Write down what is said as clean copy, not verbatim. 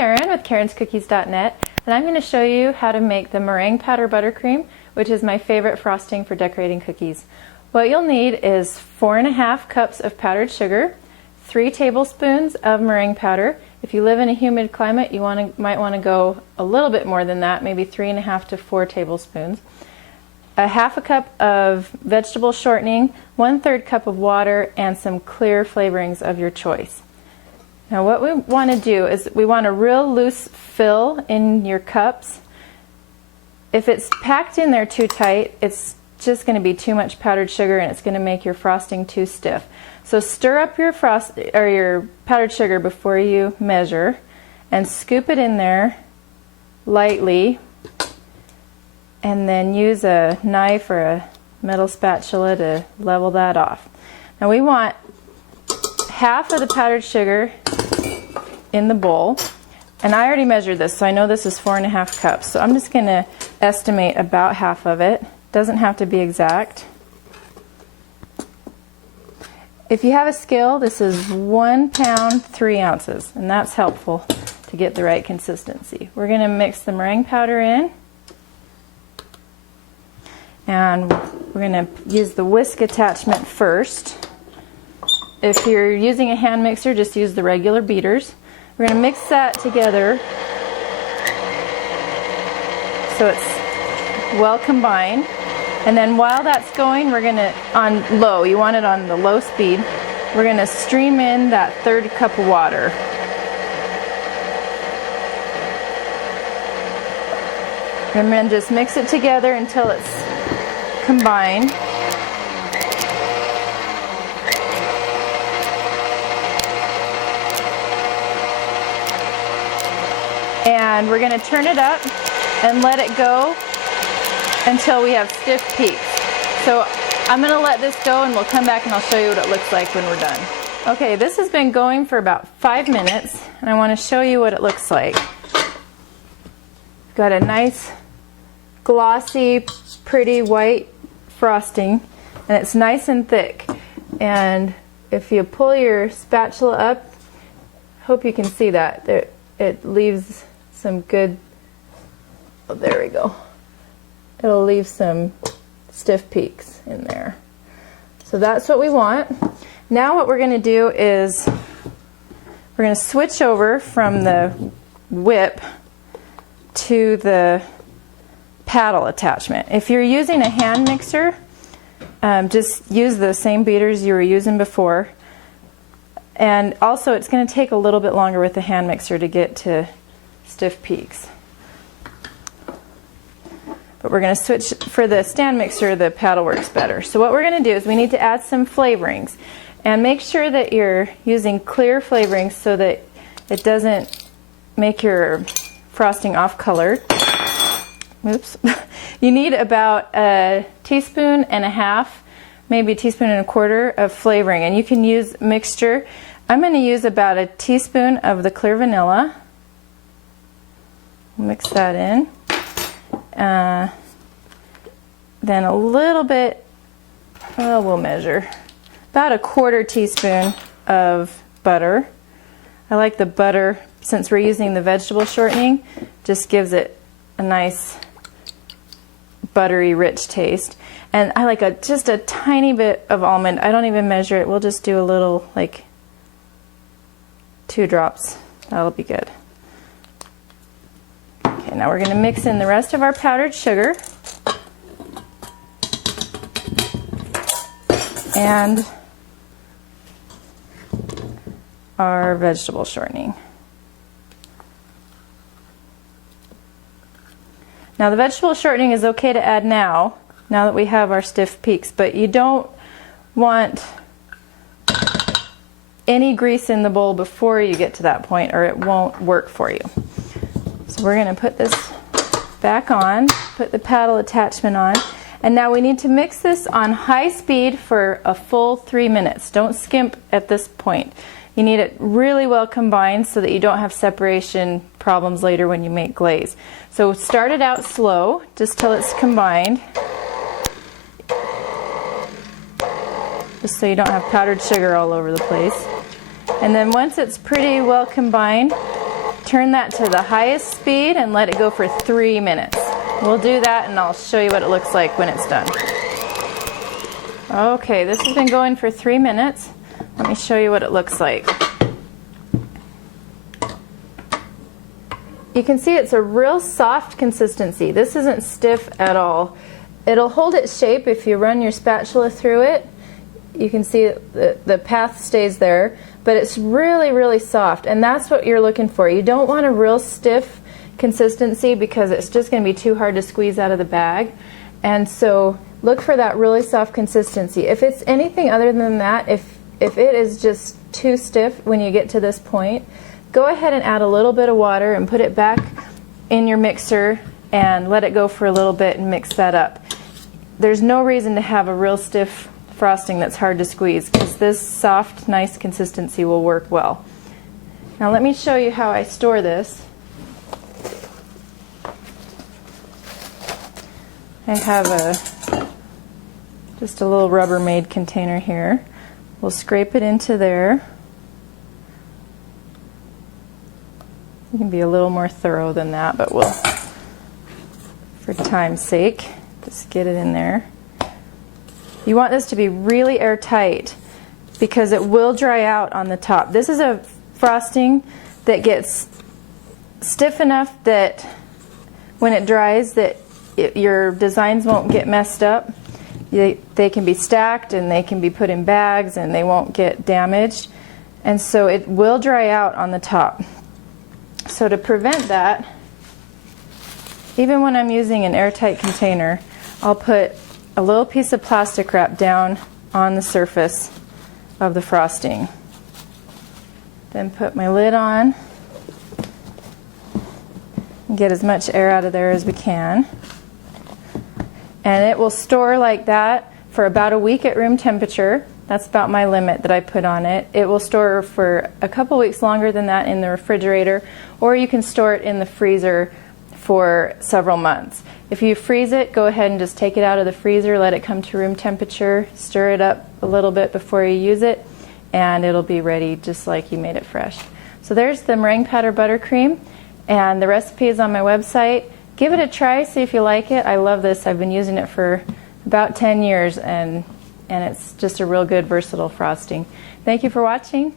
Karen with karenscookies.net, and I'm going to show you how to make the Meringue Powder Buttercream, which is my favorite frosting for decorating cookies. What you'll need is 4½ cups of powdered sugar, 3 tablespoons of meringue powder. If you live in a humid climate, you might want to go a little bit more than that, maybe 3½ to 4 tablespoons. A ½ cup of vegetable shortening, 1/3 cup of water, and some clear flavorings of your choice. Now what we want to do is we want a real loose fill in your cups. If it's packed in there too tight, it's just going to be too much powdered sugar and it's going to make your frosting too stiff. So stir up your your powdered sugar before you measure and scoop it in there lightly, and then use a knife or a metal spatula to level that off. Now we want half of the powdered sugar in the bowl, and I already measured this, so I know this is 4½ cups, so I'm just going to estimate about half of it. Doesn't have to be exact. If you have a scale, this is 1 pound 3 ounces, and that's helpful to get the right consistency. We're going to mix the meringue powder in, and we're going to use the whisk attachment first. If you're using a hand mixer, just use the regular beaters. We're going to mix that together so it's well combined. And then while that's going, we're going to, on low, you want it on the low speed, we're going to stream in that 1/3 cup of water. And then just mix it together until it's combined. And we're going to turn it up and let it go until we have stiff peaks. So I'm going to let this go and we'll come back and I'll show you what it looks like when we're done. Okay, this has been going for about 5 minutes and I want to show you what it looks like. Got a nice glossy, pretty white frosting, and it's nice and thick. And if you pull your spatula up, hope you can see that. It leaves some good, oh, there we go. It'll leave some stiff peaks in there. So that's what we want. Now what we're going to do is we're going to switch over from the whip to the paddle attachment. If you're using a hand mixer, just use the same beaters you were using before. And also it's going to take a little bit longer with the hand mixer to get to stiff peaks. But we're going to switch, for the stand mixer, the paddle works better. So what we're going to do is we need to add some flavorings. And make sure that you're using clear flavorings so that it doesn't make your frosting off-colored. Oops. You need about 1.5 teaspoons, maybe 1.25 teaspoons of flavoring. And you can use mixture. I'm going to use about 1 teaspoon of the clear vanilla. Mix that in. Then a little bit, we'll measure, about 1/4 teaspoon of butter. I like the butter, since we're using the vegetable shortening, just gives it a nice buttery, rich taste. And I like just a tiny bit of almond. I don't even measure it. We'll just do a little, like 2 drops. That'll be good. Okay, now we're going to mix in the rest of our powdered sugar and our vegetable shortening. Now the vegetable shortening is okay to add now that we have our stiff peaks, but you don't want any grease in the bowl before you get to that point or it won't work for you. So we're going to put this back on, put the paddle attachment on, and now we need to mix this on high speed for a full 3 minutes. Don't skimp at this point. You need it really well combined so that you don't have separation problems later when you make glaze. So start it out slow, just till it's combined, just so you don't have powdered sugar all over the place. And then once it's pretty well combined, turn that to the highest speed and let it go for 3 minutes. We'll do that and I'll show you what it looks like when it's done. Okay, this has been going for 3 minutes. Let me show you what it looks like. You can see it's a real soft consistency. This isn't stiff at all. It'll hold its shape if you run your spatula through it. You can see the path stays there, but it's really, really soft, and that's what you're looking for. You don't want a real stiff consistency because it's just going to be too hard to squeeze out of the bag. And so look for that really soft consistency. If it's anything other than that, if it is just too stiff when you get to this point, go ahead and add a little bit of water and put it back in your mixer and let it go for a little bit and mix that up. There's no reason to have a real stiff frosting that's hard to squeeze because this soft, nice consistency will work well. Now let me show you how I store this. I have just a little Rubbermaid container here. We'll scrape it into there. You can be a little more thorough than that, but we'll, for time's sake, just get it in there. You want this to be really airtight because it will dry out on the top. This is a frosting that gets stiff enough that when it dries that your designs won't get messed up. They can be stacked and they can be put in bags and they won't get damaged. And so it will dry out on the top. So to prevent that, even when I'm using an airtight container, I'll put a little piece of plastic wrap down on the surface of the frosting. Then put my lid on and get as much air out of there as we can. And it will store like that for about a week at room temperature. That's about my limit that I put on it. It will store for a couple weeks longer than that in the refrigerator, or you can store it in the freezer for several months. If you freeze it, go ahead and just take it out of the freezer, let it come to room temperature, stir it up a little bit before you use it, and it'll be ready just like you made it fresh. So there's the Meringue Powder Buttercream, and the recipe is on my website. Give it a try, see if you like it. I love this. I've been using it for about 10 years, and it's just a real good versatile frosting. Thank you for watching.